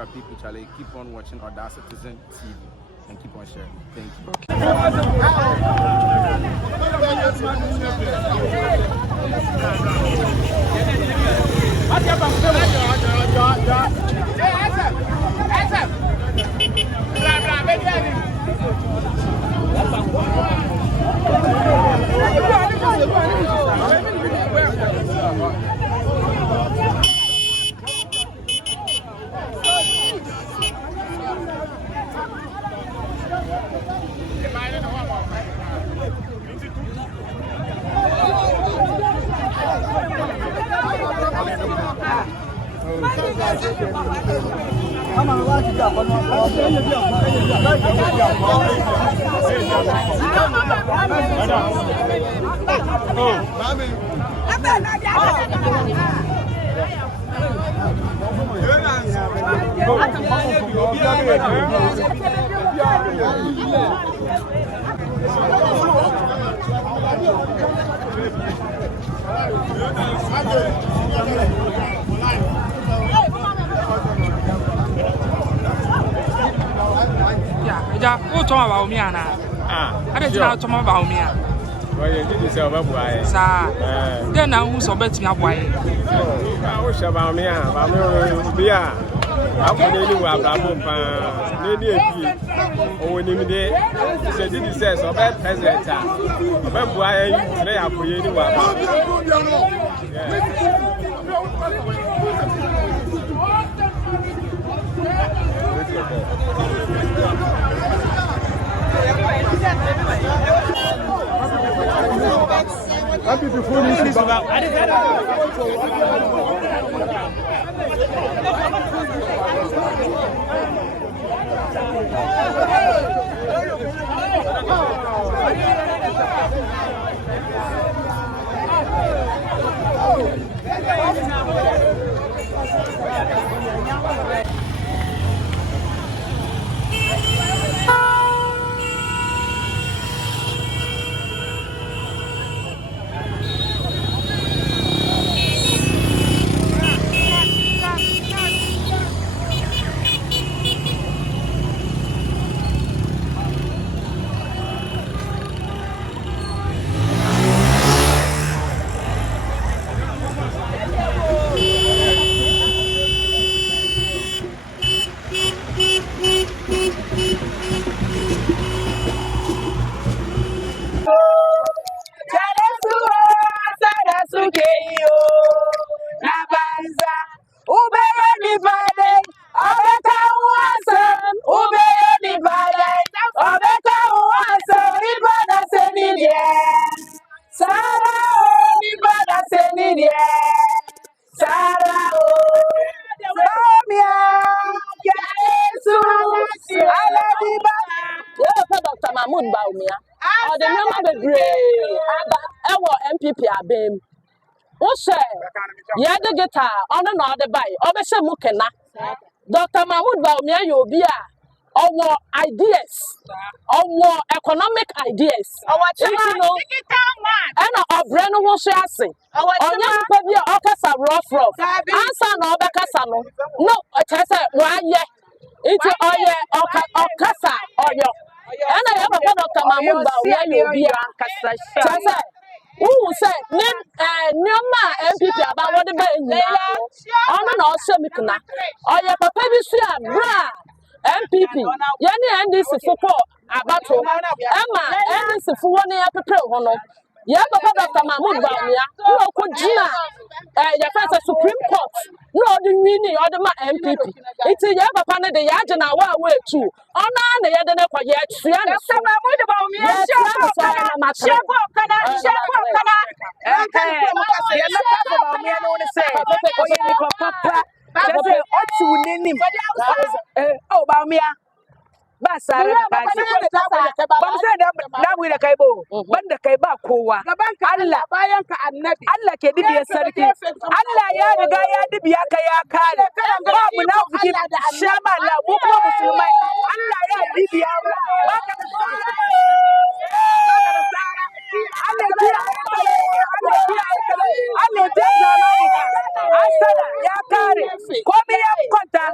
our people, Charlie, keep on watching Other Citizen TV and keep on sharing. Thank you. Ja, who told about me? I didn't know about me. Well, you did yourself up, why? Sir, then I was betting up why. I wish about me. I'm going to do a problem. Maybe when you did, he said, did he say so bad president? About why they are for you. Happy before you about Dr. Mahamudu Bawumia. Or the number of brave MPP abem. What say? Yeah, the guitar on another buy. Obviously, Mukena. Dr. Mahamudu Bawumia, you'll be our ideas, our economic ideas. And our brand will share. Our young people are also rough. Answer no Becasano. No, I say, why, yeah. It's all Casa or your. And I have a Dr. Mahamudu Bawumia, you'll be a who said, Nima MPP about what the baby on an awesome Mikna. Or your papa is bra MPP. Yanni and this is for a battle. Emma, and this is for 1 year to pro. Yeah, Papa Dr. Mahamudu Bawumia, who could Gina, your first Supreme Court, no, the meaning of the MPP. It's a Yaba Pana de Yajana way too. On the Yadana for yet, Mahamudu Bawumia, oh, Bawumia. Basara kaki. Bamsa da wira kai bo. Banda kai ba kowa. Allah bayan ka annabi. Allah ke dibiya sarki. Allah ya riga ya dibiya ka ya kare. Ba munafiki shama Allah mu kuma musulmai. Allah ya dibiya mu. Allah ya kare. Komai ya kwanta.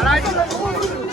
All right.